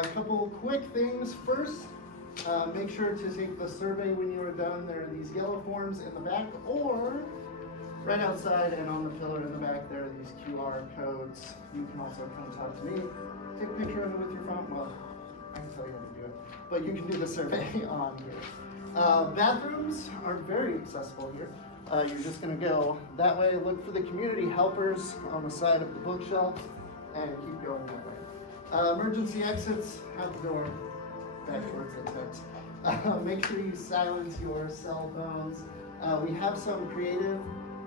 A couple quick things. First, make sure to take the survey when you are done. There are these yellow forms in the back, or right outside and on the pillar in the back, there are these QR codes. You can also come talk to me. Take a picture of it with your phone. Well, I can tell you how to do it, but you can do the survey on here. Bathrooms are very accessible here. You're just going to go that way, look for the community helpers on the side of the bookshelf, and keep going that way. Emergency exits out the door, back towards the tent. Make sure you silence your cell phones. We have some creative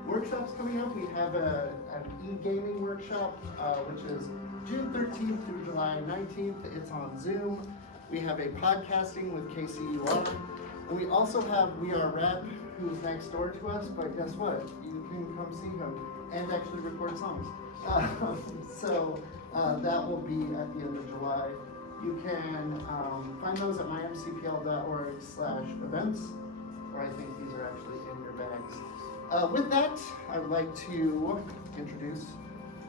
workshops coming up. We have an e-gaming workshop, which is June 13th through July 19th. It's on Zoom. We have a podcasting with KCUR. And we also have We Are Rap, who's next door to us, but guess what? You can come see him and actually record songs. So that will be at the end of July. You can find those at mymcpl.org/events, or I think these are actually in your bags. With that, I would like to introduce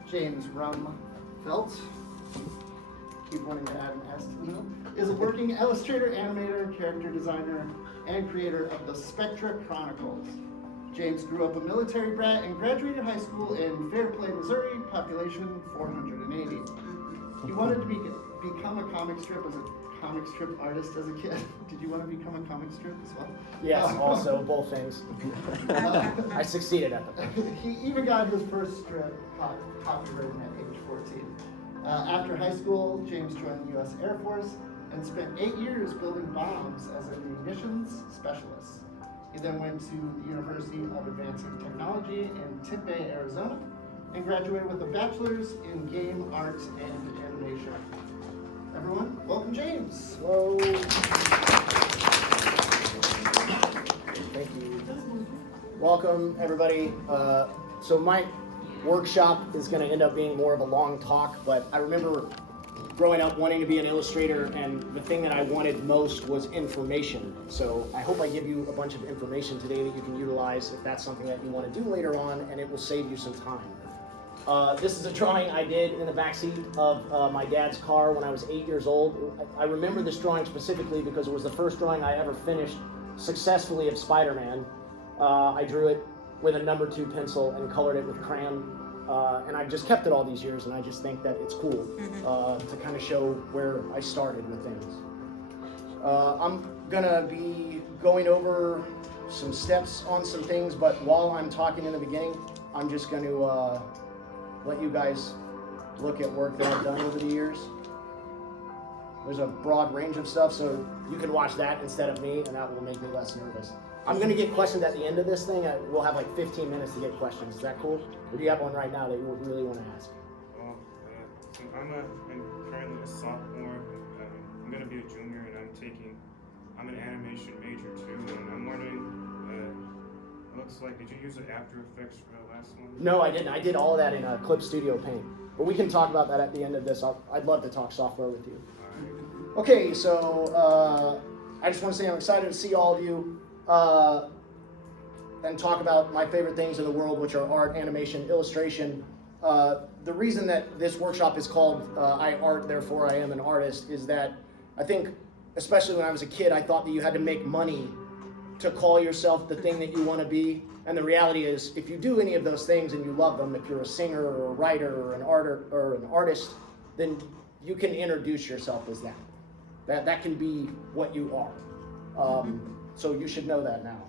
James Rumfelt. Keep wanting to add an S to the is a working illustrator, animator, character designer, and creator of the Spectra Chronicles. James grew up a military brat and graduated high school in Fairplay, Missouri, population 480. He wanted to become a comic strip artist as a kid. Did you want to become a comic strip as well? Yes, also both things. I succeeded at them. He even got his first strip copywritten at age 14. After high school, James joined the U.S. Air Force and spent 8 years building bombs as a munitions specialist. He then went to the University of Advancing Technology in Tempe, Arizona, and graduated with a bachelor's in game art and animation. Everyone, welcome James. Hello. Thank you. Welcome, everybody. So my workshop is going to end up being more of a long talk, but I remember growing up wanting to be an illustrator, and the thing that I wanted most was information. So I hope I give you a bunch of information today that you can utilize if that's something that you want to do later on, and it will save you some time. This is a drawing I did in the backseat of my dad's car when I was 8 years old. I remember this drawing specifically because it was the first drawing I ever finished successfully of Spider-Man. I drew it with a number 2 pencil and colored it with crayon. And I've just kept it all these years, and I just think that it's cool to kind of show where I started with things. I'm gonna be going over some steps on some things, but while I'm talking in the beginning, I'm just going to let you guys look at work that I've done over the years. There's a broad range of stuff, so you can watch that instead of me, and that will make me less nervous. I'm going to get questions at the end of this thing. We'll have like 15 minutes to get questions. Is that cool? Or do you have one right now that you really want to ask? Well, I'm currently a sophomore. I'm going to be a junior, and I'm an animation major too, and I'm wondering, it looks like, did you use the After Effects for the last one? No, I didn't. I did all of that in Clip Studio Paint. But we can talk about that at the end of this. I'd love to talk software with you. Okay, so I just want to say I'm excited to see all of you. And talk about my favorite things in the world, which are art, animation, illustration. The reason that this workshop is called I Art, Therefore I Am an Artist is that I think, especially when I was a kid, I thought that you had to make money to call yourself the thing that you want to be. And the reality is, if you do any of those things and you love them, if you're a singer or a writer or an artist, then you can introduce yourself as that. That can be what you are. So you should know that now.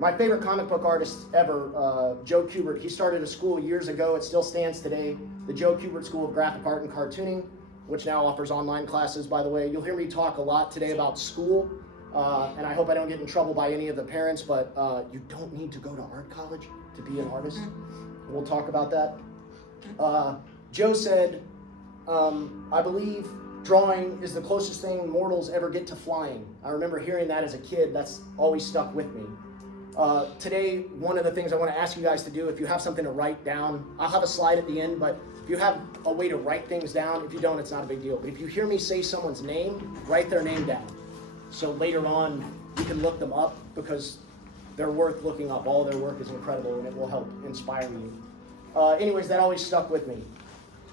My favorite comic book artist ever, Joe Kubert, he started a school years ago. It still stands today, the Joe Kubert School of Graphic Art and Cartooning, which now offers online classes, by the way. You'll hear me talk a lot today about school, and I hope I don't get in trouble by any of the parents, but you don't need to go to art college to be an artist. We'll talk about that. Joe said, I believe drawing is the closest thing mortals ever get to flying. I remember hearing that as a kid. That's always stuck with me. Today, one of the things I want to ask you guys to do, if you have something to write down, I'll have a slide at the end, but if you have a way to write things down, if you don't, it's not a big deal. But if you hear me say someone's name, write their name down. So later on, you can look them up because they're worth looking up. All their work is incredible and it will help inspire you. Anyways, that always stuck with me.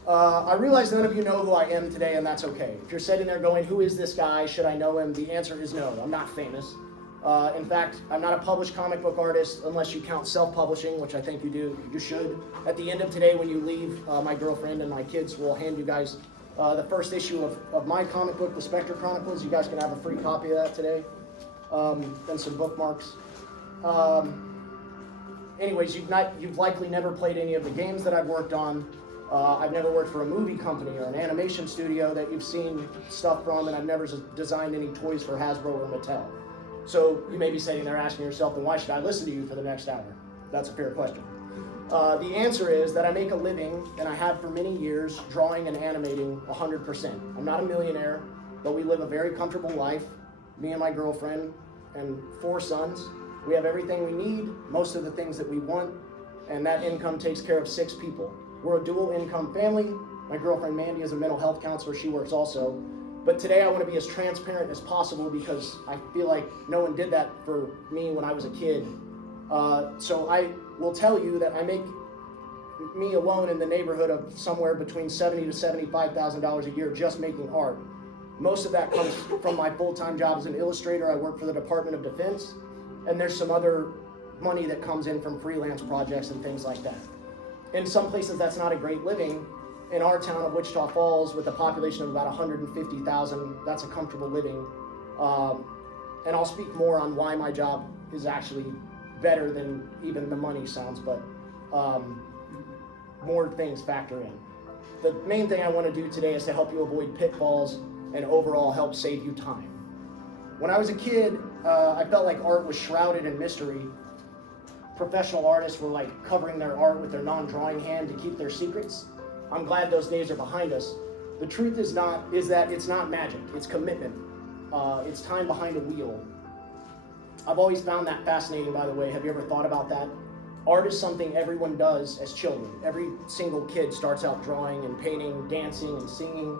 I realize none of you know who I am today, and that's okay. If you're sitting there going, who is this guy? Should I know him? The answer is no. I'm not famous. In fact, I'm not a published comic book artist unless you count self-publishing, which I think you do. You should. At the end of today, when you leave, my girlfriend and my kids will hand you guys the first issue of my comic book, The Spectre Chronicles. You guys can have a free copy of that today, and some bookmarks. Anyways, you've likely never played any of the games that I've worked on. I've never worked for a movie company or an animation studio that you've seen stuff from, and I've never designed any toys for Hasbro or Mattel. So you may be sitting there asking yourself, then why should I listen to you for the next hour? That's a fair question. The answer is that I make a living, and I have for many years, drawing and animating 100%. I'm not a millionaire, but we live a very comfortable life, me and my girlfriend and 4 sons. We have everything we need, most of the things that we want, and that income takes care of 6 people. We're a dual income family. My girlfriend Mandy is a mental health counselor. She works also. But today I want to be as transparent as possible because I feel like no one did that for me when I was a kid. So I will tell you that I make me alone in the neighborhood of somewhere between $70,000 to $75,000 a year just making art. Most of that comes from my full-time job as an illustrator. I work for the Department of Defense, and there's some other money that comes in from freelance projects and things like that. In some places, that's not a great living. In our town of Wichita Falls, with a population of about 150,000, that's a comfortable living. And I'll speak more on why my job is actually better than even the money sounds, but more things factor in. The main thing I want to do today is to help you avoid pitfalls and overall help save you time. When I was a kid, I felt like art was shrouded in mystery. Professional artists were like covering their art with their non-drawing hand to keep their secrets. I'm glad those days are behind us. The truth is that it's not magic, it's commitment. It's time behind a wheel. I've always found that fascinating, by the way. Have you ever thought about that? Art is something everyone does as children. Every single kid starts out drawing and painting, dancing and singing,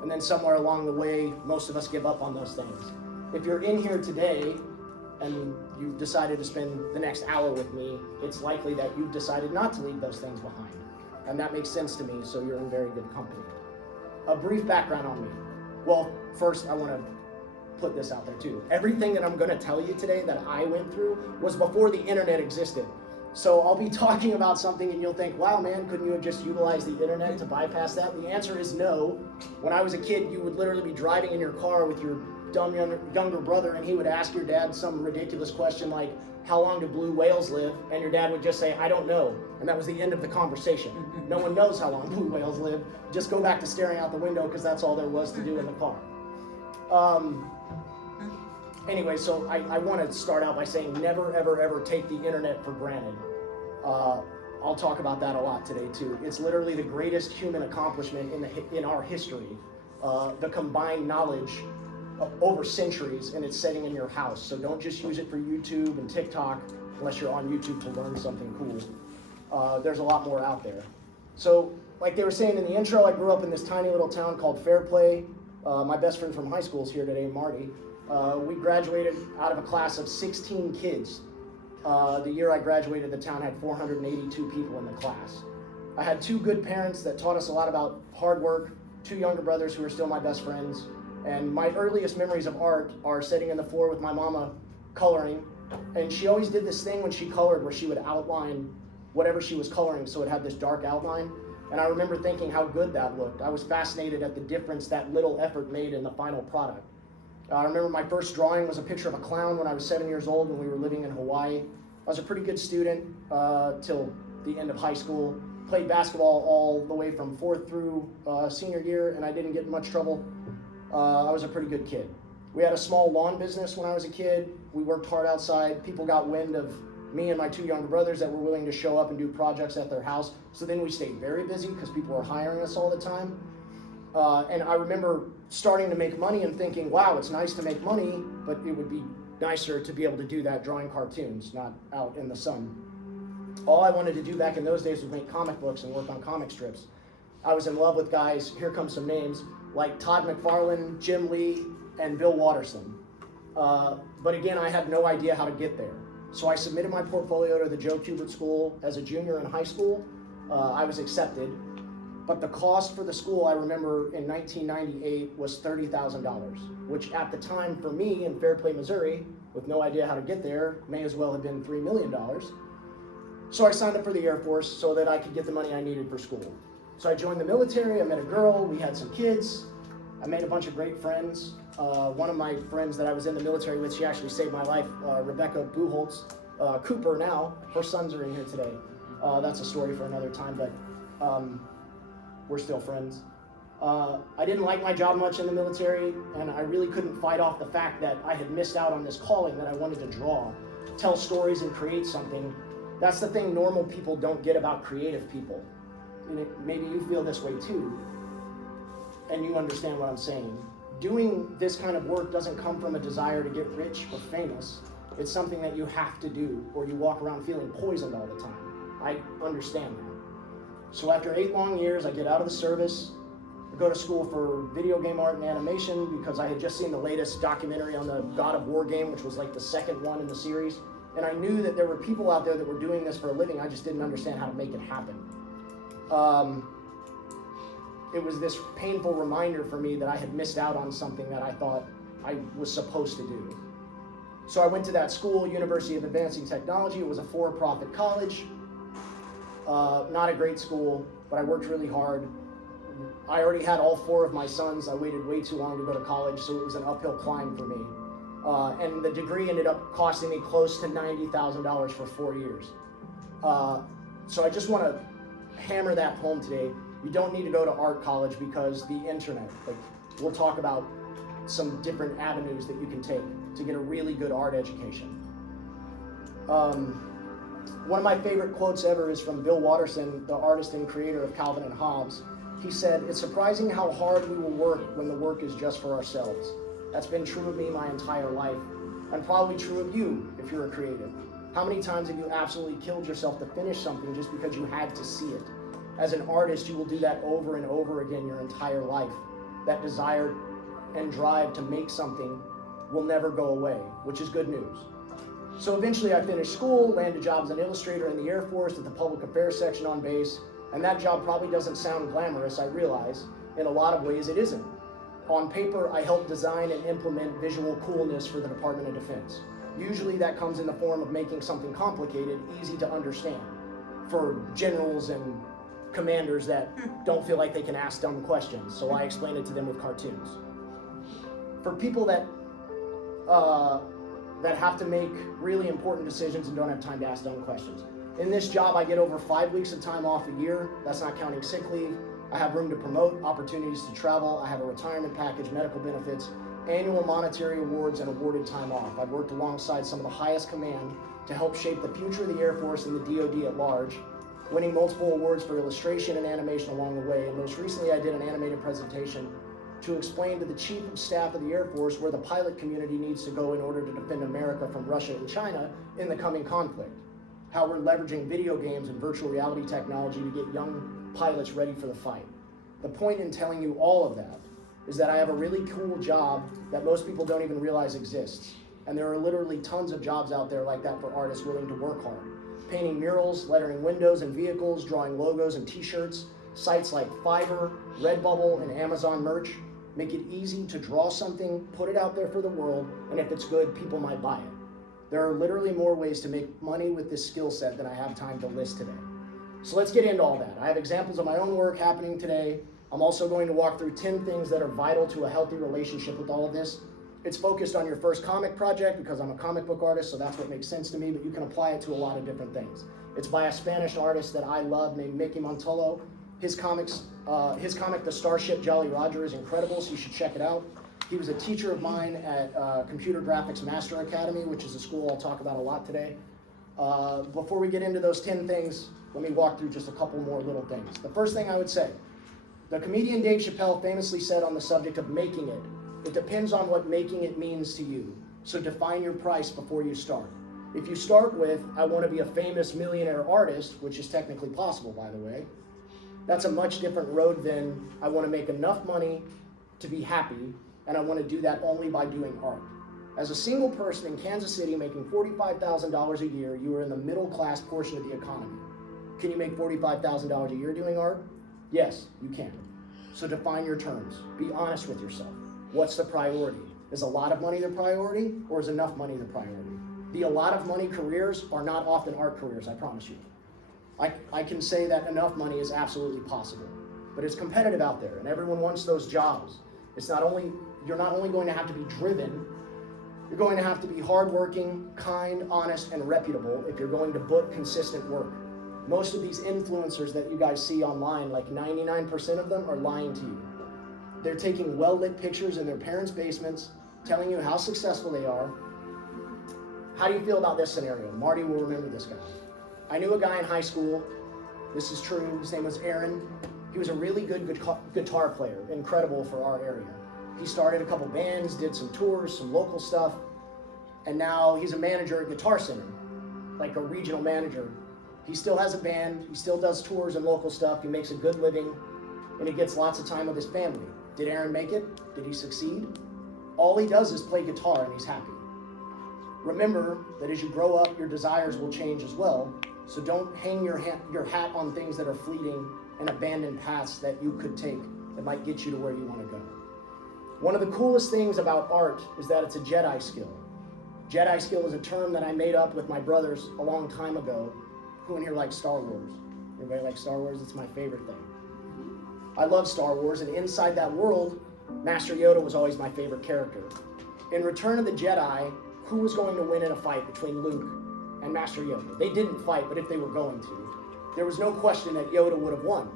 and then somewhere along the way, most of us give up on those things. If you're in here today and you've decided to spend the next hour with me, it's likely that you've decided not to leave those things behind. And that makes sense to me, so you're in very good company. A brief background on me. Well, first I want to put this out there too. Everything that I'm going to tell you today that I went through was before the internet existed. So I'll be talking about something and you'll think, wow man, couldn't you have just utilized the internet to bypass that? The answer is no. When I was a kid, you would literally be driving in your car with your dumb younger brother and he would ask your dad some ridiculous question like, how long do blue whales live? And your dad would just say, I don't know. And that was the end of the conversation. No one knows how long blue whales live. Just go back to staring out the window because that's all there was to do in the car. Anyway, so I want to start out by saying never, ever, ever take the internet for granted. I'll talk about that a lot today too. It's literally the greatest human accomplishment in our history. The combined knowledge over centuries, and it's sitting in your house. So don't just use it for YouTube and TikTok unless you're on YouTube to learn something cool. There's a lot more out there. So like they were saying in the intro, I grew up in this tiny little town called Fairplay. My best friend from high school is here today, Marty. We graduated out of a class of 16 kids. The year I graduated, the town had 482 people in the class. I had 2 good parents that taught us a lot about hard work, 2 younger brothers who are still my best friends, and my earliest memories of art are sitting on the floor with my mama coloring, and she always did this thing when she colored where she would outline whatever she was coloring so it had this dark outline, and I remember thinking how good that looked. I was fascinated at the difference that little effort made in the final product. I remember my first drawing was a picture of a clown when I was 7 years old when we were living in Hawaii. I was a pretty good student till the end of high school. Played basketball all the way from 4th through senior year, and I didn't get in much trouble. I was a pretty good kid. We had a small lawn business when I was a kid. We worked hard outside. People got wind of me and my 2 younger brothers that were willing to show up and do projects at their house. So then we stayed very busy because people were hiring us all the time. And I remember starting to make money and thinking, wow, it's nice to make money, but it would be nicer to be able to do that drawing cartoons, not out in the sun. All I wanted to do back in those days was make comic books and work on comic strips. I was in love with guys, here come some names, like Todd McFarlane, Jim Lee, and Bill Watterson. But again, I had no idea how to get there. So I submitted my portfolio to the Joe Kubert School as a junior in high school. I was accepted. But the cost for the school, I remember in 1998, was $30,000, which at the time for me in Fairplay, Missouri, with no idea how to get there, may as well have been $3 million. So I signed up for the Air Force so that I could get the money I needed for school. So I joined the military, I met a girl, we had some kids, I made a bunch of great friends. One of my friends that I was in the military with, she actually saved my life, Rebecca Buholtz, Cooper now, her sons are in here today. That's a story for another time, but we're still friends. I didn't like my job much in the military, and I really couldn't fight off the fact that I had missed out on this calling that I wanted to draw, tell stories and create something. That's the thing normal people don't get about creative people. And maybe you feel this way too, and you understand what I'm saying. Doing this kind of work doesn't come from a desire to get rich or famous. It's something that you have to do, or you walk around feeling poisoned all the time. I understand that. So after 8 long years, I get out of the service, I go to school for video game art and animation because I had just seen the latest documentary on the God of War game, which was like the second one in the series. And I knew that there were people out there that were doing this for a living. I just didn't understand how to make it happen. It was this painful reminder for me that I had missed out on something that I thought I was supposed to do. So I went to that school, University of Advancing Technology. It was a for-profit college. Not a great school, but I worked really hard. I already had all 4 of my sons. I waited way too long to go to college, so it was an uphill climb for me. And the degree ended up costing me close to $90,000 for 4 years. So I just want to hammer that home today. You don't need to go to art college because the internet, like we'll talk about some different avenues that you can take to get a really good art education. One of my favorite quotes ever is from Bill Watterson, the artist and creator of Calvin and Hobbes. He said, "It's surprising how hard we will work when the work is just for ourselves." That's been true of me my entire life, and probably true of you if you're a creative. How many times have you absolutely killed yourself to finish something just because you had to see it? As an artist, you will do that over and over again your entire life. That desire and drive to make something will never go away, which is good news. So eventually I finished school, landed jobs as an illustrator in the Air Force at the public affairs section on base, and that job probably doesn't sound glamorous, I realize. In a lot of ways it isn't. On paper, I help design and implement visual coolness for the Department of Defense. Usually that comes in the form of making something complicated easy to understand for generals and commanders that don't feel like they can ask dumb questions, so I explain it to them with cartoons. For people that have to make really important decisions and don't have time to ask dumb questions. In this job, I get over 5 weeks of time off a year. That's not counting sick leave. I have room to promote, opportunities to travel. I have a retirement package, medical benefits, annual monetary awards, and awarded time off. I've worked alongside some of the highest command to help shape the future of the Air Force and the DoD at large, winning multiple awards for illustration and animation along the way. And most recently, I did an animated presentation to explain to the Chief of Staff of the Air Force where the pilot community needs to go in order to defend America from Russia and China in the coming conflict. How we're leveraging video games and virtual reality technology to get young pilots ready for the fight. The point in telling you all of that is that I have a really cool job that most people don't even realize exists. And there are literally tons of jobs out there like that for artists willing to work hard. Painting murals, lettering windows and vehicles, drawing logos and t-shirts, sites like Fiverr, Redbubble, and Amazon Merch make it easy to draw something, put it out there for the world, and if it's good, people might buy it. There are literally more ways to make money with this skill set than I have time to list today. So let's get into all that. I have examples of my own work happening today. I'm also going to walk through 10 things that are vital to a healthy relationship with all of this. It's focused on your first comic project because I'm a comic book artist, so that's what makes sense to me, but you can apply it to a lot of different things. It's by a Spanish artist that I love named Mickey Montolo. His comic, The Starship Jolly Roger, is incredible, so you should check it out. He was a teacher of mine at Computer Graphics Master Academy, which is a school I'll talk about a lot today. Before we get into those 10 things, let me walk through just a couple more little things. The first thing I would say, the comedian Dave Chappelle famously said on the subject of making it, it depends on what making it means to you. So define your price before you start. If you start with, I want to be a famous millionaire artist, which is technically possible, by the way, that's a much different road than I want to make enough money to be happy, and I want to do that only by doing art. As a single person in Kansas City making $45,000 a year, you are in the middle class portion of the economy. Can you make $45,000 a year doing art? Yes, you can. So define your terms. Be honest with yourself. What's the priority? Is a lot of money the priority, or is enough money the priority? The a lot of money careers are not often art careers, I promise you. I can say that enough money is absolutely possible, but it's competitive out there and everyone wants those jobs. You're not only going to have to be driven, you're going to have to be hardworking, kind, honest, and reputable if you're going to book consistent work. Most of these influencers that you guys see online, like 99% of them are lying to you. They're taking well-lit pictures in their parents' basements, telling you how successful they are. How do you feel about this scenario? Marty will remember this guy. I knew a guy in high school. This is true. His name was Aaron. He was a really good guitar player, incredible for our area. He started a couple bands, did some tours, some local stuff, and now he's a manager at Guitar Center, like a regional manager. He still has a band, he still does tours and local stuff, he makes a good living, and he gets lots of time with his family. Did Aaron make it? Did he succeed? All he does is play guitar and he's happy. Remember that as you grow up, your desires will change as well, so don't hang your hat on things that are fleeting and abandon paths that you could take that might get you to where you want to go. One of the coolest things about art is that it's a Jedi skill. Jedi skill is a term that I made up with my brothers a long time ago. Who in here likes Star Wars? Everybody likes Star Wars? It's my favorite thing. I love Star Wars, and inside that world, Master Yoda was always my favorite character. In Return of the Jedi, who was going to win in a fight between Luke and Master Yoda? They didn't fight, but if they were going to, there was no question that Yoda would have won.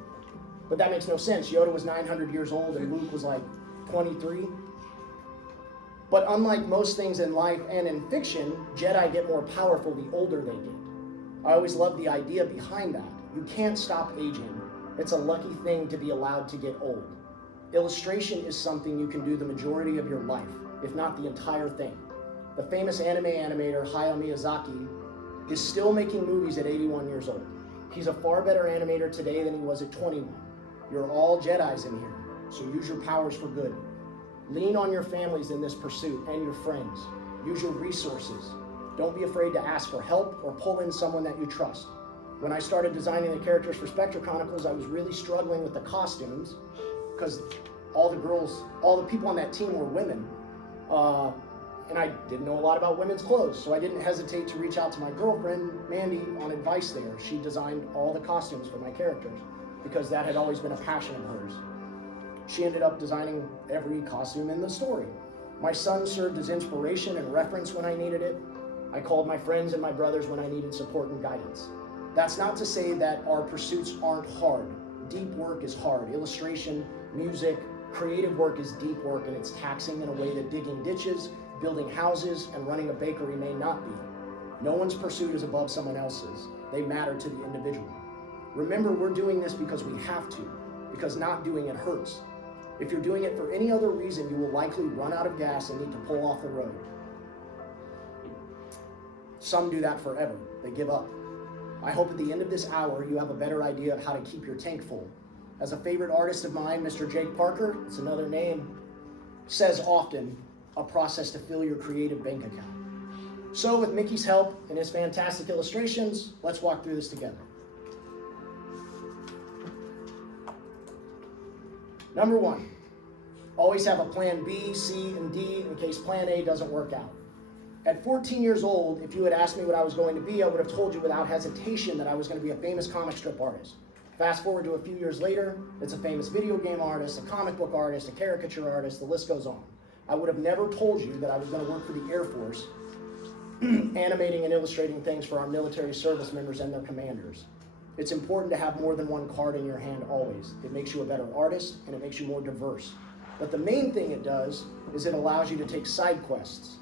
But that makes no sense. Yoda was 900 years old and Luke was like 23. But unlike most things in life and in fiction, Jedi get more powerful the older they get. I always loved the idea behind that. You can't stop aging. It's a lucky thing to be allowed to get old. Illustration is something you can do the majority of your life, if not the entire thing. The famous anime animator Hayao Miyazaki is still making movies at 81 years old. He's a far better animator today than he was at 21. You're all Jedis in here, so use your powers for good. Lean on your families in this pursuit and your friends. Use your resources. Don't be afraid to ask for help or pull in someone that you trust. When I started designing the characters for Spectre Chronicles, I was really struggling with the costumes because all the people on that team were women. And I didn't know a lot about women's clothes, so I didn't hesitate to reach out to my girlfriend, Mandy, on advice there. She designed all the costumes for my characters because that had always been a passion of hers. She ended up designing every costume in the story. My son served as inspiration and reference when I needed it. I called my friends and my brothers when I needed support and guidance. That's not to say that our pursuits aren't hard. Deep work is hard. Illustration, music, creative work is deep work, and it's taxing in a way that digging ditches, building houses, and running a bakery may not be. No one's pursuit is above someone else's. They matter to the individual. Remember, we're doing this because we have to, because not doing it hurts. If you're doing it for any other reason, you will likely run out of gas and need to pull off the road. Some do that forever. They give up. I hope at the end of this hour, you have a better idea of how to keep your tank full. As a favorite artist of mine, Mr. Jake Parker, it's another name, says often, a process to fill your creative bank account. So with Mickey's help and his fantastic illustrations, let's walk through this together. Number one, always have a plan B, C, and D in case plan A doesn't work out. At 14 years old, if you had asked me what I was going to be, I would have told you without hesitation that I was going to be a famous comic strip artist. Fast forward to a few years later, it's a famous video game artist, a comic book artist, a caricature artist, the list goes on. I would have never told you that I was going to work for the Air Force, animating and illustrating things for our military service members and their commanders. It's important to have more than one card in your hand always. It makes you a better artist, and it makes you more diverse. But the main thing it does is it allows you to take side quests.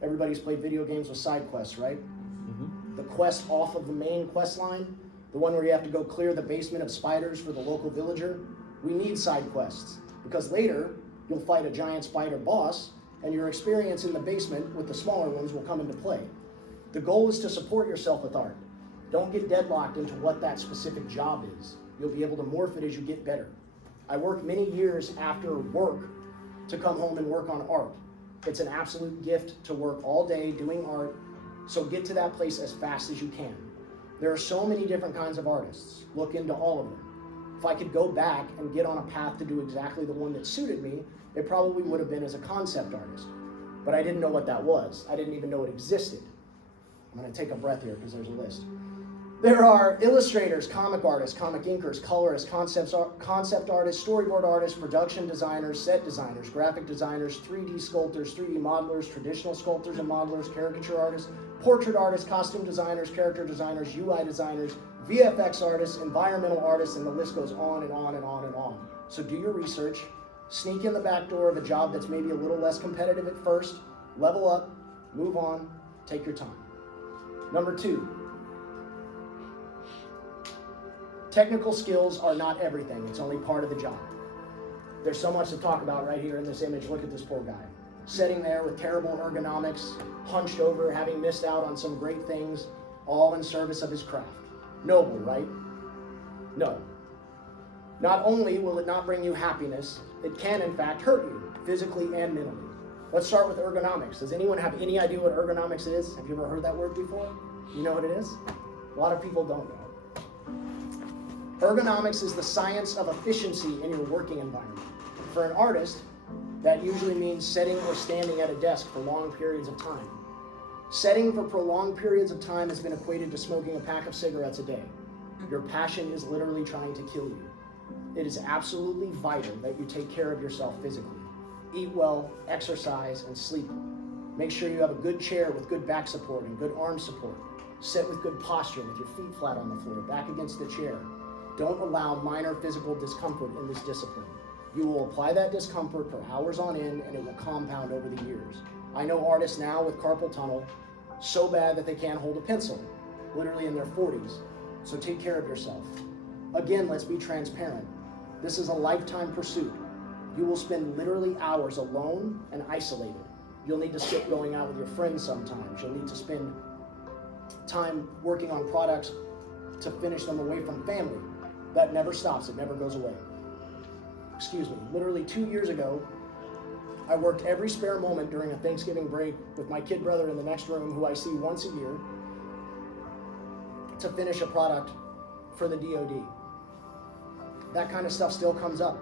Everybody's played video games with side quests, right? Mm-hmm. The quest off of the main quest line, the one where you have to go clear the basement of spiders for the local villager. We need side quests because later you'll fight a giant spider boss and your experience in the basement with the smaller ones will come into play. The goal is to support yourself with art. Don't get deadlocked into what that specific job is. You'll be able to morph it as you get better. I worked many years after work to come home and work on art. It's an absolute gift to work all day doing art, so get to that place as fast as you can. There are so many different kinds of artists. Look into all of them. If I could go back and get on a path to do exactly the one that suited me, it probably would have been as a concept artist. But I didn't know what that was. I didn't even know it existed. I'm going to take a breath here because there's a list. There are illustrators, comic artists, comic inkers, colorists, concept artists, storyboard artists, production designers, set designers, graphic designers, 3D sculptors, 3D modelers, traditional sculptors and modelers, caricature artists, portrait artists, costume designers, character designers, UI designers, VFX artists, environmental artists, and the list goes on and on and on and on. So do your research, sneak in the back door of a job that's maybe a little less competitive at first, level up, move on, take your time. Number 2, technical skills are not everything. It's only part of the job. There's so much to talk about right here in this image. Look at this poor guy. Sitting there with terrible ergonomics, hunched over, having missed out on some great things, all in service of his craft. Noble, right? No. Not only will it not bring you happiness, it can in fact hurt you, physically and mentally. Let's start with ergonomics. Does anyone have any idea what ergonomics is? Have you ever heard that word before? You know what it is? A lot of people don't know. Ergonomics is the science of efficiency in your working environment. For an artist, that usually means sitting or standing at a desk for long periods of time. Setting for prolonged periods of time has been equated to smoking a pack of cigarettes a day. Your passion is literally trying to kill you. It is absolutely vital that you take care of yourself physically. Eat well, exercise, and sleep. Make sure you have a good chair with good back support and good arm support. Sit with good posture with your feet flat on the floor, back against the chair. Don't allow minor physical discomfort in this discipline. You will apply that discomfort for hours on end and it will compound over the years. I know artists now with carpal tunnel so bad that they can't hold a pencil, literally in their 40s. So take care of yourself. Again, let's be transparent. This is a lifetime pursuit. You will spend literally hours alone and isolated. You'll need to skip going out with your friends sometimes. You'll need to spend time working on products to finish them away from family. That never stops, it never goes away. Excuse me, literally 2 years ago, I worked every spare moment during a Thanksgiving break with my kid brother in the next room, who I see once a year, to finish a product for the DoD. That kind of stuff still comes up.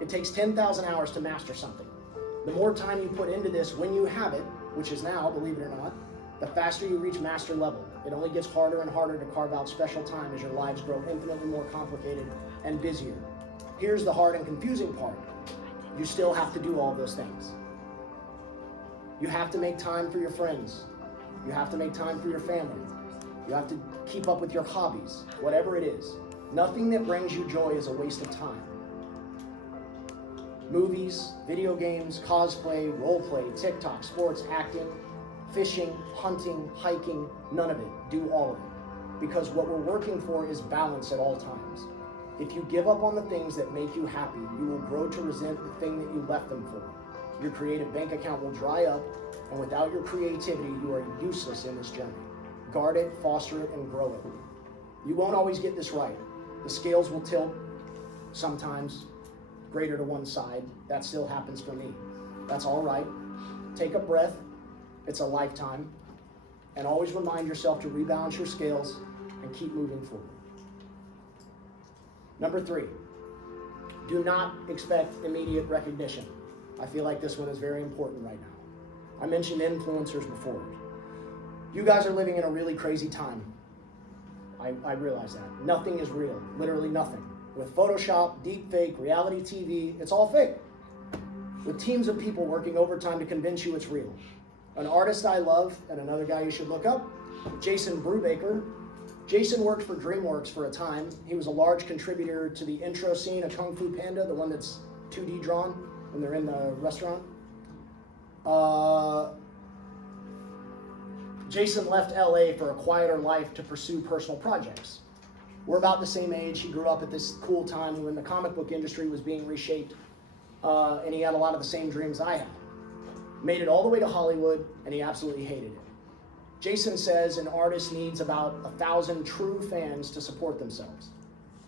It takes 10,000 hours to master something. The more time you put into this when you have it, which is now, believe it or not, the faster you reach master level. It only gets harder and harder to carve out special time as your lives grow infinitely more complicated and busier. Here's the hard and confusing part. You still have to do all those things. You have to make time for your friends. You have to make time for your family. You have to keep up with your hobbies, whatever it is. Nothing that brings you joy is a waste of time. Movies, video games, cosplay, roleplay, TikTok, sports, acting, fishing, hunting, hiking, none of it. Do all of it. Because what we're working for is balance at all times. If you give up on the things that make you happy, you will grow to resent the thing that you left them for. Your creative bank account will dry up, and without your creativity, you are useless in this journey. Guard it, foster it, and grow it. You won't always get this right. The scales will tilt, sometimes greater to one side. That still happens for me. That's all right. Take a breath. It's a lifetime. And always remind yourself to rebalance your scales and keep moving forward. Number 3, do not expect immediate recognition. I feel like this one is very important right now. I mentioned influencers before. You guys are living in a really crazy time. I realize that. Nothing is real, literally nothing. With Photoshop, deepfake, reality TV, it's all fake. With teams of people working overtime to convince you it's real. An artist I love, and another guy you should look up, Jason Brubaker. Jason worked for DreamWorks for a time. He was a large contributor to the intro scene of Kung Fu Panda, the one that's 2D drawn when they're in the restaurant. Jason left LA for a quieter life to pursue personal projects. We're about the same age. He grew up at this cool time when the comic book industry was being reshaped, and he had a lot of the same dreams I had. Made it all the way to Hollywood, and he absolutely hated it. Jason says an artist needs about 1,000 true fans to support themselves.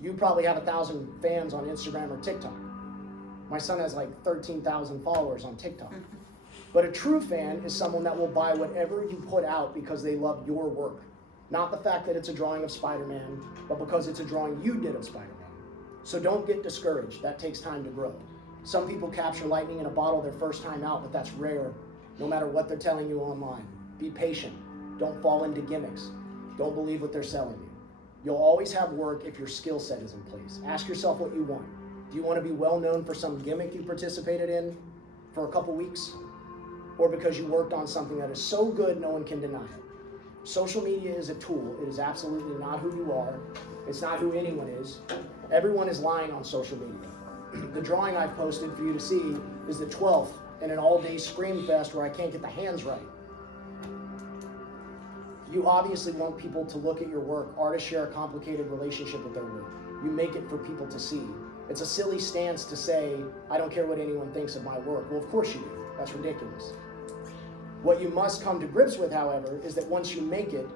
You probably have 1,000 fans on Instagram or TikTok. My son has like 13,000 followers on TikTok. But a true fan is someone that will buy whatever you put out because they love your work. Not the fact that it's a drawing of Spider-Man, but because it's a drawing you did of Spider-Man. So don't get discouraged. That takes time to grow. Some people capture lightning in a bottle their first time out, but that's rare, no matter what they're telling you online. Be patient. Don't fall into gimmicks. Don't believe what they're selling you. You'll always have work if your skill set is in place. Ask yourself what you want. Do you want to be well known for some gimmick you participated in for a couple weeks? Or because you worked on something that is so good no one can deny it? Social media is a tool. It is absolutely not who you are. It's not who anyone is. Everyone is lying on social media. The drawing I've posted for you to see is the 12th in an all-day scream fest where I can't get the hands right. You obviously want people to look at your work. Artists share a complicated relationship with their work. You make it for people to see. It's a silly stance to say, I don't care what anyone thinks of my work. Well, of course you do. That's ridiculous. What you must come to grips with, however, is that once you make it,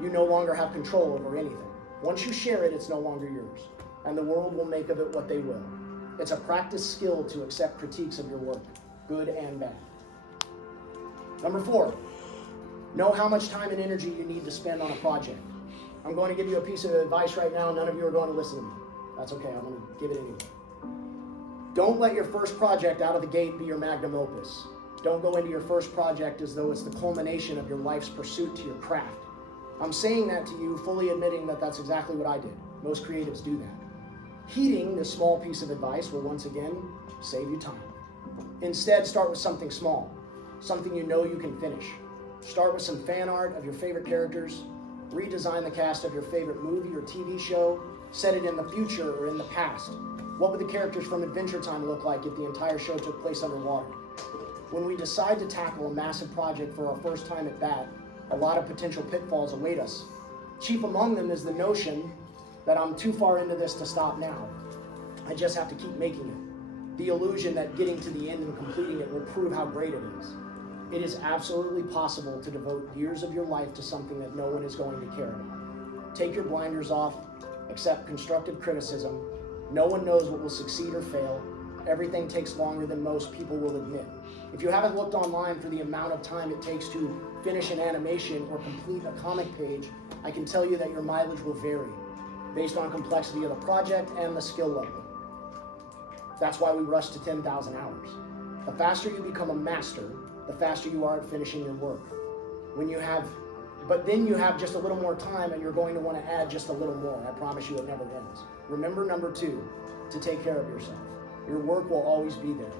you no longer have control over anything. Once you share it, it's no longer yours, and the world will make of it what they will. It's a practice skill to accept critiques of your work, good and bad. Number 4, know how much time and energy you need to spend on a project. I'm going to give you a piece of advice right now. None of you are going to listen to me. That's okay. I'm going to give it anyway. Don't let your first project out of the gate be your magnum opus. Don't go into your first project as though it's the culmination of your life's pursuit to your craft. I'm saying that to you, fully admitting that that's exactly what I did. Most creatives do that. Heeding this small piece of advice will once again save you time. Instead, start with something small, something you know you can finish. Start with some fan art of your favorite characters, redesign the cast of your favorite movie or TV show, set it in the future or in the past. What would the characters from Adventure Time look like if the entire show took place underwater? When we decide to tackle a massive project for our first time at bat, a lot of potential pitfalls await us. Chief among them is the notion that I'm too far into this to stop now. I just have to keep making it. The illusion that getting to the end and completing it will prove how great it is. It is absolutely possible to devote years of your life to something that no one is going to care about. Take your blinders off, accept constructive criticism. No one knows what will succeed or fail. Everything takes longer than most people will admit. If you haven't looked online for the amount of time it takes to finish an animation or complete a comic page, I can tell you that your mileage will vary based on complexity of the project and the skill level. That's why we rush to 10,000 hours. The faster you become a master, the faster you are at finishing your work. But then you have just a little more time and you're going to want to add just a little more. I promise you it never ends. Remember number 2, to take care of yourself. Your work will always be there.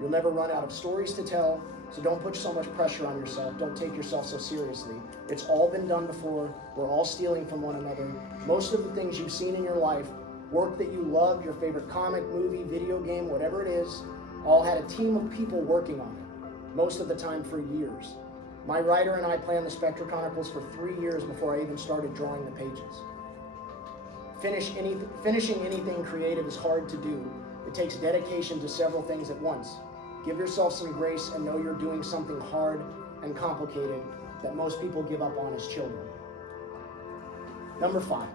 You'll never run out of stories to tell, so don't put so much pressure on yourself. Don't take yourself so seriously. It's all been done before. We're all stealing from one another. Most of the things you've seen in your life, work that you love, your favorite comic, movie, video game, whatever it is, all had a team of people working on it, most of the time for years. My writer and I planned the Spectra Chronicles for 3 years before I even started drawing the pages. Finishing anything creative is hard to do. It takes dedication to several things at once. Give yourself some grace and know you're doing something hard and complicated that most people give up on as children. Number 5,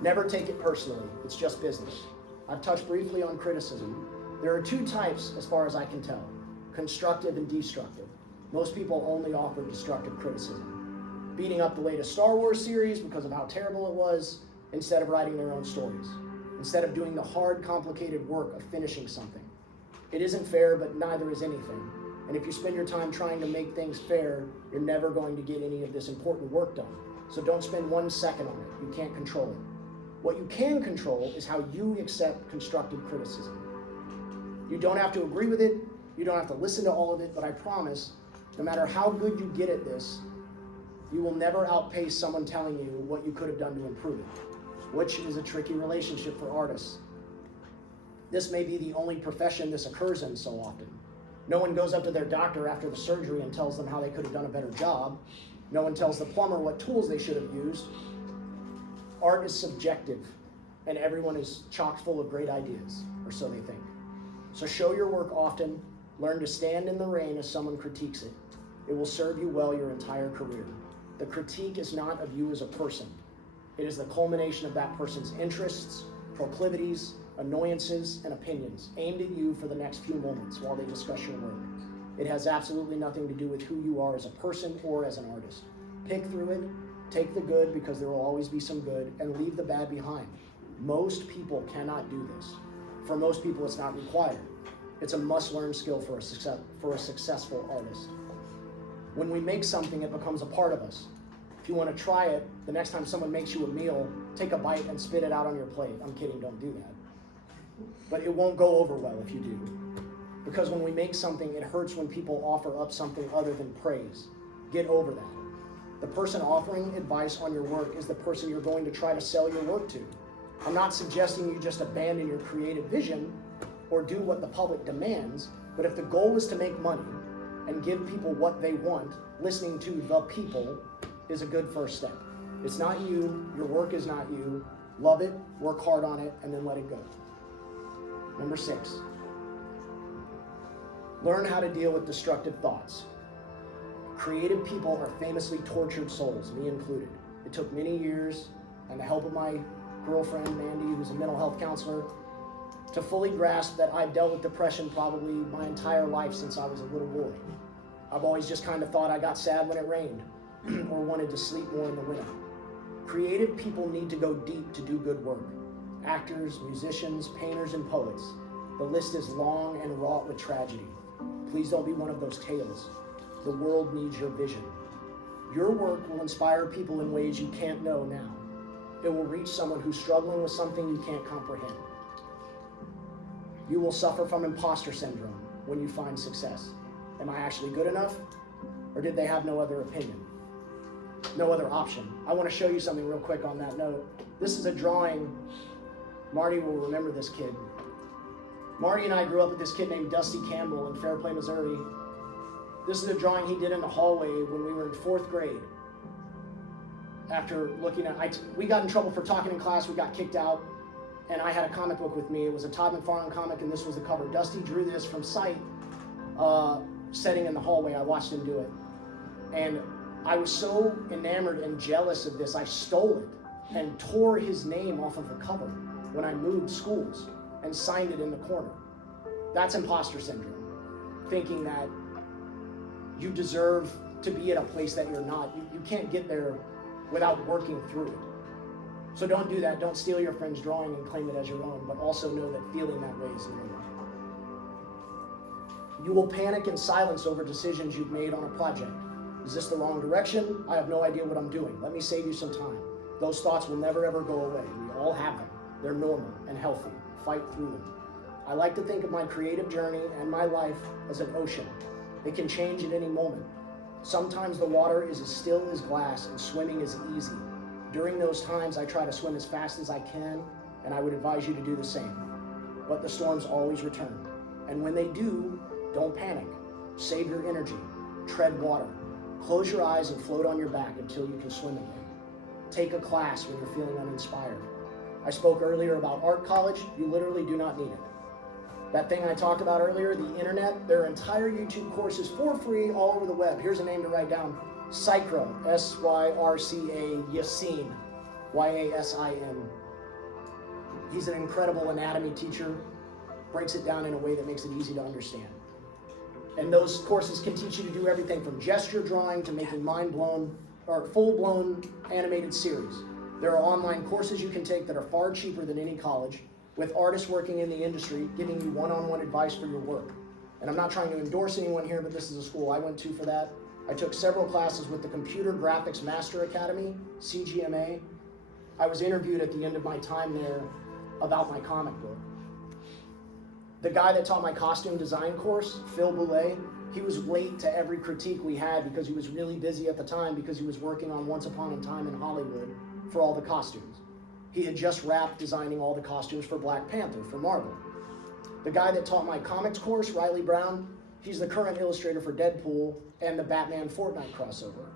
never take it personally. It's just business. I've touched briefly on criticism. There are 2 types as far as I can tell, constructive and destructive. Most people only offer destructive criticism, beating up the latest Star Wars series because of how terrible it was, instead of writing their own stories, instead of doing the hard, complicated work of finishing something. It isn't fair, but neither is anything. And if you spend your time trying to make things fair, you're never going to get any of this important work done. So don't spend 1 second on it. You can't control it. What you can control is how you accept constructive criticism. You don't have to agree with it. You don't have to listen to all of it, but I promise, no matter how good you get at this, you will never outpace someone telling you what you could have done to improve it, which is a tricky relationship for artists. This may be the only profession this occurs in so often. No one goes up to their doctor after the surgery and tells them how they could have done a better job. No one tells the plumber what tools they should have used. Art is subjective, and everyone is chock full of great ideas, or so they think. So show your work often. Learn to stand in the rain as someone critiques it. It will serve you well your entire career. The critique is not of you as a person. It is the culmination of that person's interests, proclivities, annoyances, and opinions aimed at you for the next few moments while they discuss your work. It has absolutely nothing to do with who you are as a person or as an artist. Pick through it, take the good because there will always be some good, and leave the bad behind. Most people cannot do this. For most people, it's not required. It's a must-learn skill for a successful artist. When we make something, it becomes a part of us. If you want to try it, the next time someone makes you a meal, take a bite and spit it out on your plate. I'm kidding, don't do that. But it won't go over well if you do. Because when we make something, it hurts when people offer up something other than praise. Get over that. The person offering advice on your work is the person you're going to try to sell your work to. I'm not suggesting you just abandon your creative vision or do what the public demands, but if the goal is to make money and give people what they want, listening to the people is a good first step. It's not you, your work is not you. Love it, work hard on it, and then let it go. Number 6, learn how to deal with destructive thoughts. Creative people are famously tortured souls, me included. It took many years and the help of my girlfriend, Mandy, who's a mental health counselor, to fully grasp that I've dealt with depression probably my entire life since I was a little boy. I've always just kind of thought I got sad when it rained or wanted to sleep more in the winter. Creative people need to go deep to do good work. Actors, musicians, painters, and poets. The list is long and wrought with tragedy. Please don't be one of those tales. The world needs your vision. Your work will inspire people in ways you can't know now. It will reach someone who's struggling with something you can't comprehend. You will suffer from imposter syndrome when you find success. Am I actually good enough? Or did they have no other opinion? No other option. I want to show you something real quick on that note. This is a drawing. Marty will remember this kid. Marty and I grew up with this kid named Dusty Campbell in Fairplay, Missouri. This is a drawing he did in the hallway when we were in 4th grade. After looking at, we got in trouble for talking in class, we got kicked out, and I had a comic book with me. It was a Todd McFarlane comic, and this was the cover. Dusty drew this from sight, sitting in the hallway. I watched him do it. And I was so enamored and jealous of this, I stole it and tore his name off of the cover when I moved schools and signed it in the corner. That's imposter syndrome. Thinking that you deserve to be at a place that you're not. You can't get there without working through it. So don't do that. Don't steal your friend's drawing and claim it as your own, but also know that feeling that way is normal. You will panic in silence over decisions you've made on a project. Is this the wrong direction? I have no idea what I'm doing. Let me save you some time. Those thoughts will never ever go away. We all have them. They're normal and healthy. Fight through them. I like to think of my creative journey and my life as an ocean. It can change at any moment. Sometimes the water is as still as glass and swimming is easy. During those times, I try to swim as fast as I can, and I would advise you to do the same. But the storms always return. And when they do, don't panic. Save your energy. Tread water. Close your eyes and float on your back until you can swim again. Take a class when you're feeling uninspired. I spoke earlier about art college. You literally do not need it. That thing I talked about earlier, the internet, their entire YouTube course is for free all over the web. Here's a name to write down. Sycra, S-Y-R-C-A, Yasin, Y-A-S-I-N. He's an incredible anatomy teacher, breaks it down in a way that makes it easy to understand. And those courses can teach you to do everything from gesture drawing to making mind-blown or full-blown animated series. There are online courses you can take that are far cheaper than any college, with artists working in the industry giving you one-on-one advice for your work. And I'm not trying to endorse anyone here, but this is a school I went to for that. I took several classes with the Computer Graphics Master Academy, CGMA. I was interviewed at the end of my time there about my comic book. The guy that taught my costume design course, Phil Boulay, he was late to every critique we had because he was really busy at the time because he was working on Once Upon a Time in Hollywood for all the costumes. He had just wrapped designing all the costumes for Black Panther for Marvel. The guy that taught my comics course, Riley Brown, he's the current illustrator for Deadpool and the Batman Fortnite crossover.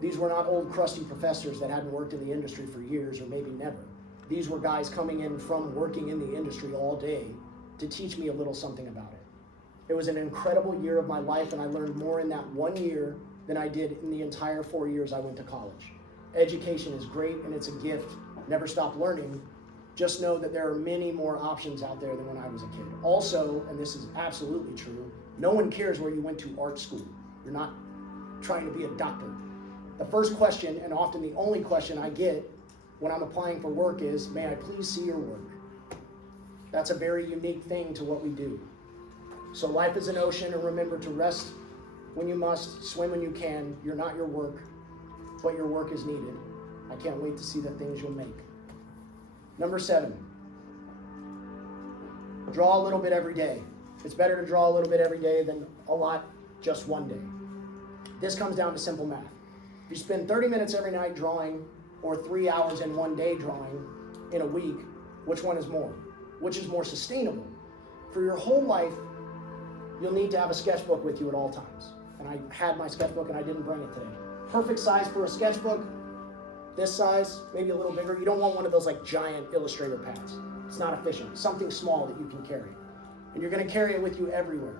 These were not old crusty professors that hadn't worked in the industry for years or maybe never. These were guys coming in from working in the industry all day to teach me a little something about it. It was an incredible year of my life, and I learned more in that 1 year than I did in the entire 4 years I went to college. Education is great and it's a gift. Never stop learning. Just know that there are many more options out there than when I was a kid. Also, and this is absolutely true, no one cares where you went to art school. You're not trying to be a doctor. The first question, and often the only question I get when I'm applying for work is, may I please see your work? That's a very unique thing to what we do. So life is an ocean, and remember to rest when you must, swim when you can. You're not your work, but your work is needed. I can't wait to see the things you'll make. Number 7, draw a little bit every day. It's better to draw a little bit every day than a lot just one day. This comes down to simple math. If you spend 30 minutes every night drawing, or 3 hours in one day drawing in a week, which one is more? Which is more sustainable? For your whole life, you'll need to have a sketchbook with you at all times. And I had my sketchbook and I didn't bring it today. Perfect size for a sketchbook, this size, maybe a little bigger. You don't want one of those like giant Illustrator pads. It's not efficient. Something small that you can carry. And you're gonna carry it with you everywhere.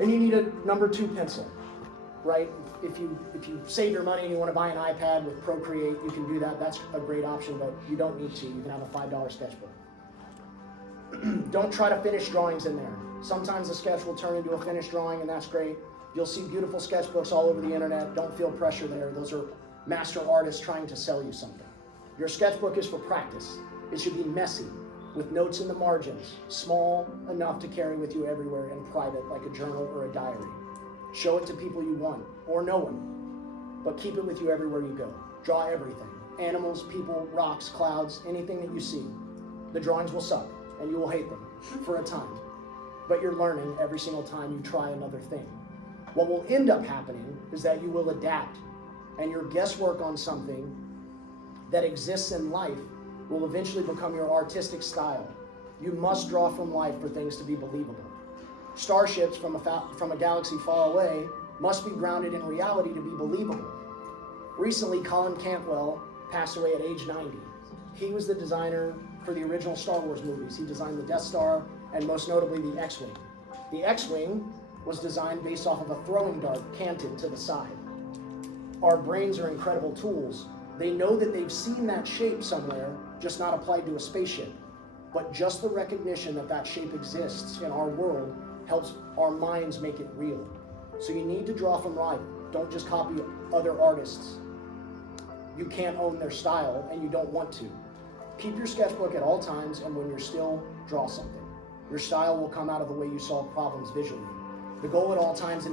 And you need a number 2 pencil, right? If you save your money and you want to buy an iPad with Procreate, you can do that. That's a great option, but you don't need to. You can have a $5 sketchbook. Don't try to finish drawings in there. Sometimes a sketch will turn into a finished drawing, and that's great. You'll see beautiful sketchbooks all over the internet. Don't feel pressure there. Those are master artists trying to sell you something. Your sketchbook is for practice. It should be messy, with notes in the margins, small enough to carry with you everywhere, and private, like a journal or a diary. Show it to people you want, or no one, but keep it with you everywhere you go. Draw everything. Animals, people, rocks, clouds, anything that you see. The drawings will suck, and you will hate them for a time, but you're learning every single time you try another thing. What will end up happening is that you will adapt, and your guesswork on something that exists in life will eventually become your artistic style. You must draw from life for things to be believable. Starships from a galaxy far away must be grounded in reality to be believable. Recently, Colin Cantwell passed away at age 90. He was the designer for the original Star Wars movies. He designed the Death Star and most notably the X-Wing. The X-Wing was designed based off of a throwing dart canted to the side. Our brains are incredible tools. They know that they've seen that shape somewhere, just not applied to a spaceship. But just the recognition that that shape exists in our world helps our minds make it real. So you need to draw from life. Don't just copy other artists. You can't own their style, and you don't want to. Keep your sketchbook at all times, and when you're still, draw something. Your style will come out of the way you solve problems visually. The goal at all times is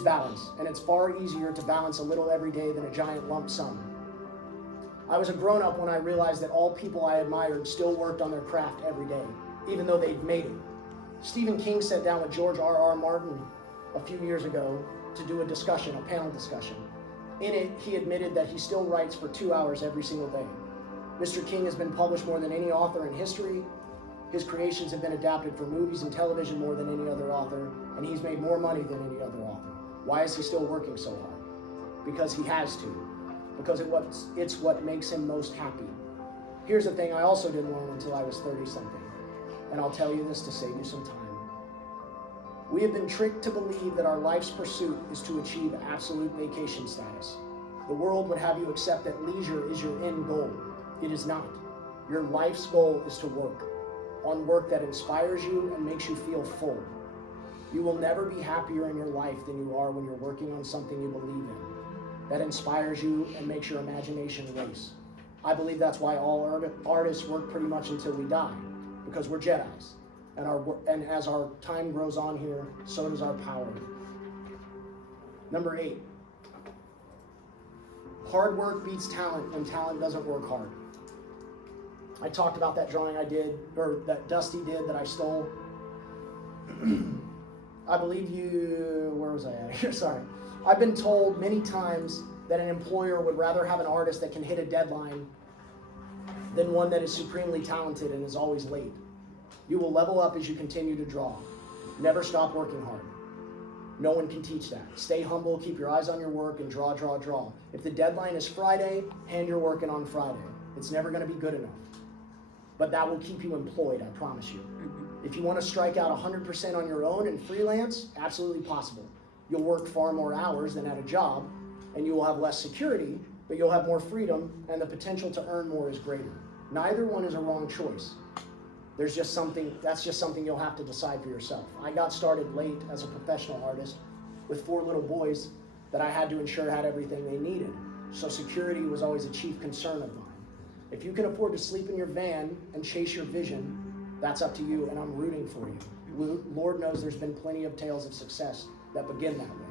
balance, and it's far easier to balance a little every day than a giant lump sum. I was a grown-up when I realized that all people I admired still worked on their craft every day, even though they'd made it. Stephen King sat down with George R.R. Martin a few years ago to do a panel discussion. In it, he admitted that he still writes for 2 hours every single day. Mr. King has been published more than any author in history. His creations have been adapted for movies and television more than any other author, and he's made more money than any other author. Why is he still working so hard? Because he has to. Because it's what makes him most happy. Here's the thing I also didn't learn until I was 30-something, and I'll tell you this to save you some time. We have been tricked to believe that our life's pursuit is to achieve absolute vacation status. The world would have you accept that leisure is your end goal. It is not. Your life's goal is to work, on work that inspires you and makes you feel full. You will never be happier in your life than you are when you're working on something you believe in, that inspires you and makes your imagination race. I believe that's why all artists work pretty much until we die, because we're Jedis. And as our time grows on here, so does our power. Number 8. Hard work beats talent when talent doesn't work hard. I talked about that drawing I did, or that Dusty did that I stole. I believe where was I at here? Sorry. I've been told many times that an employer would rather have an artist that can hit a deadline than one that is supremely talented and is always late. You will level up as you continue to draw. Never stop working hard. No one can teach that. Stay humble, keep your eyes on your work, and draw, draw, draw. If the deadline is Friday, hand your work in on Friday. It's never going to be good enough. But that will keep you employed, I promise you. If you want to strike out 100% on your own and freelance, absolutely possible. You'll work far more hours than at a job, and you will have less security, but you'll have more freedom, and the potential to earn more is greater. Neither one is a wrong choice. That's just something you'll have to decide for yourself. I got started late as a professional artist with 4 little boys that I had to ensure had everything they needed. so security was always a chief concern of mine. If you can afford to sleep in your van and chase your vision, that's up to you, and I'm rooting for you. Lord knows there's been plenty of tales of success that begin that way.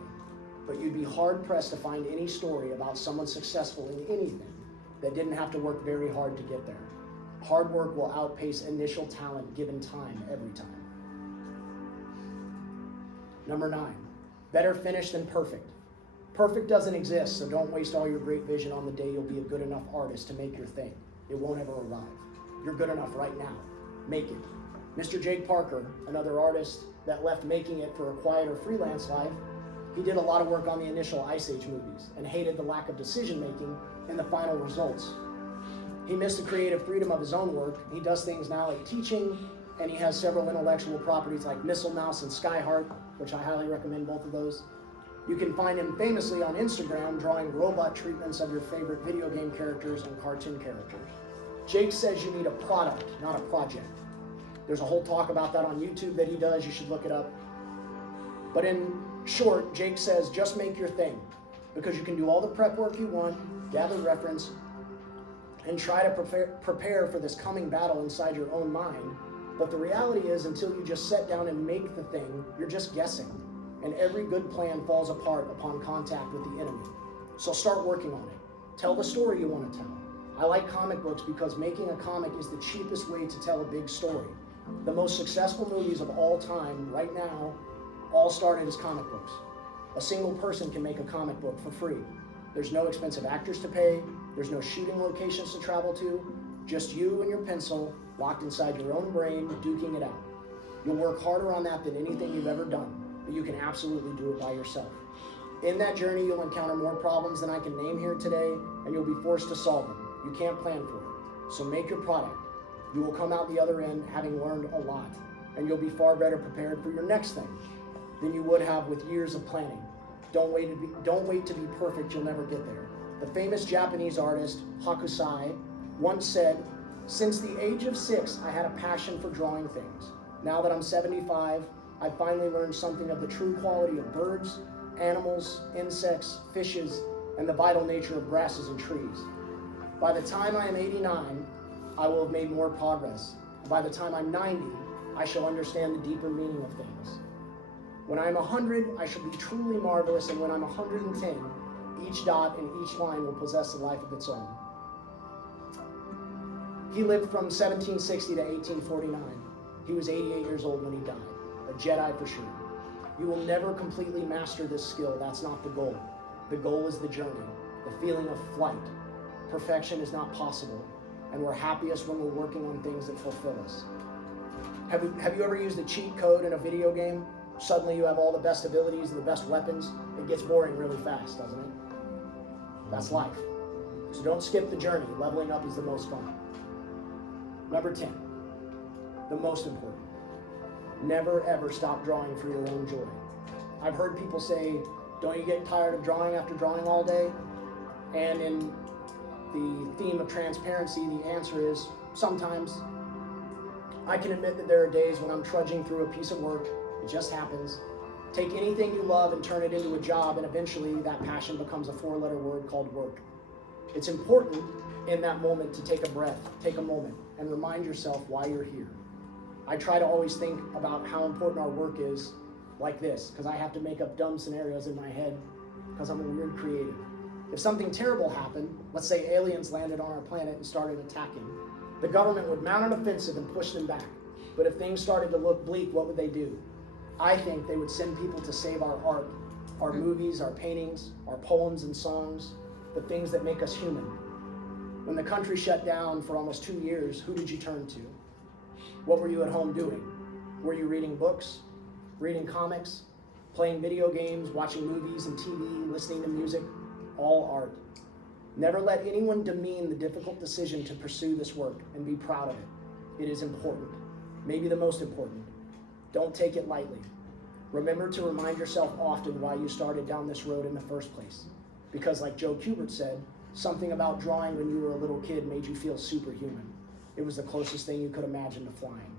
But you'd be hard-pressed to find any story about someone successful in anything that didn't have to work very hard to get there. Hard work will outpace initial talent given time every time. Number 9, better finished than perfect. Perfect doesn't exist, so don't waste all your great vision on the day you'll be a good enough artist to make your thing. It won't ever arrive. You're good enough right now. Make it. Mr. Jake Parker, another artist that left making it for a quieter freelance life, he did a lot of work on the initial Ice Age movies and hated the lack of decision making in the final results. He missed the creative freedom of his own work. He does things now like teaching, and he has several intellectual properties like Missile Mouse and Skyheart, which I highly recommend both of those. You can find him famously on Instagram drawing robot treatments of your favorite video game characters and cartoon characters. Jake says you need a product, not a project. There's a whole talk about that on YouTube that he does. You should look it up. But in short, Jake says just make your thing, because you can do all the prep work you want, gather reference, and try to prepare for this coming battle inside your own mind. But the reality is, until you just sit down and make the thing, you're just guessing. And every good plan falls apart upon contact with the enemy. So start working on it. Tell the story you want to tell. I like comic books because making a comic is the cheapest way to tell a big story. The most successful movies of all time, right now, all started as comic books. A single person can make a comic book for free. There's no expensive actors to pay. There's no shooting locations to travel to. Just you and your pencil, locked inside your own brain, duking it out. You'll work harder on that than anything you've ever done, but you can absolutely do it by yourself. In that journey, you'll encounter more problems than I can name here today, and you'll be forced to solve them. You can't plan for it. So make your product. You will come out the other end having learned a lot, and you'll be far better prepared for your next thing than you would have with years of planning. Don't wait to be perfect, you'll never get there. The famous Japanese artist, Hokusai, once said, "Since the age of 6, I had a passion for drawing things. Now that I'm 75, I finally learned something of the true quality of birds, animals, insects, fishes, and the vital nature of grasses and trees. By the time I am 89, I will have made more progress. By the time I'm 90, I shall understand the deeper meaning of things. When I'm 100, I shall be truly marvelous, and when I'm 110, each dot and each line will possess a life of its own." He lived from 1760 to 1849. He was 88 years old when he died. A Jedi for sure. You will never completely master this skill. That's not the goal. The goal is the journey, the feeling of flight. Perfection is not possible, and we're happiest when we're working on things that fulfill us. Have you ever used a cheat code in a video game? Suddenly you have all the best abilities and the best weapons. It gets boring really fast, doesn't it? That's life. So don't skip the journey. Leveling up is the most fun. Number 10, the most important. Never ever stop drawing for your own joy. I've heard people say, don't you get tired of drawing after drawing all day? And in the theme of transparency, the answer is sometimes. I can admit that there are days when I'm trudging through a piece of work. It just happens. Take anything you love and turn it into a job, and eventually that passion becomes a 4-letter word called work. It's important in that moment to take a breath, take a moment, and remind yourself why you're here. I try to always think about how important our work is like this, because I have to make up dumb scenarios in my head because I'm a weird creative. If something terrible happened, let's say aliens landed on our planet and started attacking, the government would mount an offensive and push them back. But if things started to look bleak, what would they do? I think they would send people to save our art, our movies, our paintings, our poems and songs, the things that make us human. When the country shut down for almost 2 years, who did you turn to? What were you at home doing? Were you reading books, reading comics, playing video games, watching movies and TV, listening to music? All art. Never let anyone demean the difficult decision to pursue this work, and be proud of it. It is important, maybe the most important. Don't take it lightly. Remember to remind yourself often why you started down this road in the first place. Because like Joe Kubert said, something about drawing when you were a little kid made you feel superhuman. It was the closest thing you could imagine to flying.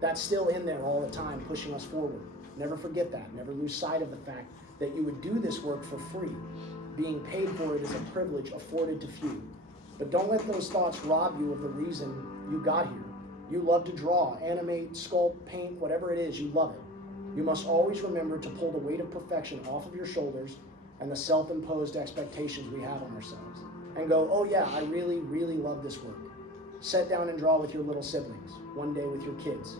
That's still in there all the time, pushing us forward. Never forget that. Never lose sight of the fact that you would do this work for free. being paid for it is a privilege afforded to few. But don't let those thoughts rob you of the reason you got here. You love to draw, animate, sculpt, paint, whatever it is, you love it. You must always remember to pull the weight of perfection off of your shoulders and the self-imposed expectations we have on ourselves. And go, oh yeah, I really, really love this work. Sit down and draw with your little siblings, one day with your kids.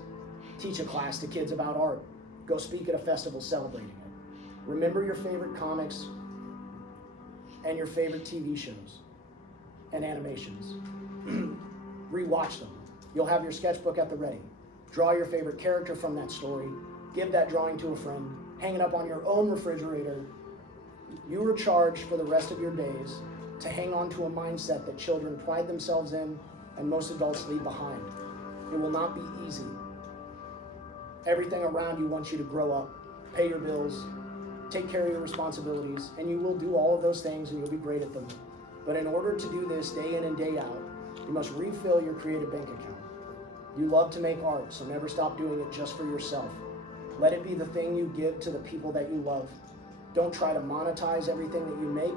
Teach a class to kids about art. Go speak at a festival celebrating it. Remember your favorite comics and your favorite TV shows and animations. Rewatch them. You'll have your sketchbook at the ready. Draw your favorite character from that story. Give that drawing to a friend. Hang it up on your own refrigerator. You are charged for the rest of your days to hang on to a mindset that children pride themselves in and most adults leave behind. It will not be easy. Everything around you wants you to grow up, pay your bills, take care of your responsibilities, and you will do all of those things and you'll be great at them. But in order to do this day in and day out, you must refill your creative bank account. You love to make art, so never stop doing it just for yourself. Let it be the thing you give to the people that you love. Don't try to monetize everything that you make,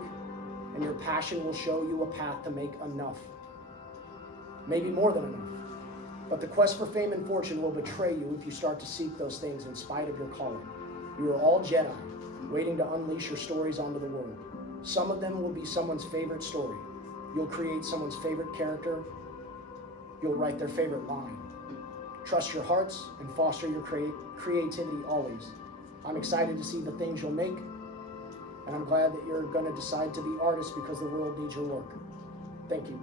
and your passion will show you a path to make enough. Maybe more than enough. But the quest for fame and fortune will betray you if you start to seek those things in spite of your calling. You are all Jedi, waiting to unleash your stories onto the world. Some of them will be someone's favorite story. You'll create someone's favorite character. You'll write their favorite line. Trust your hearts and foster your creativity always. I'm excited to see the things you'll make, and I'm glad that you're going to decide to be artists because the world needs your work. Thank you.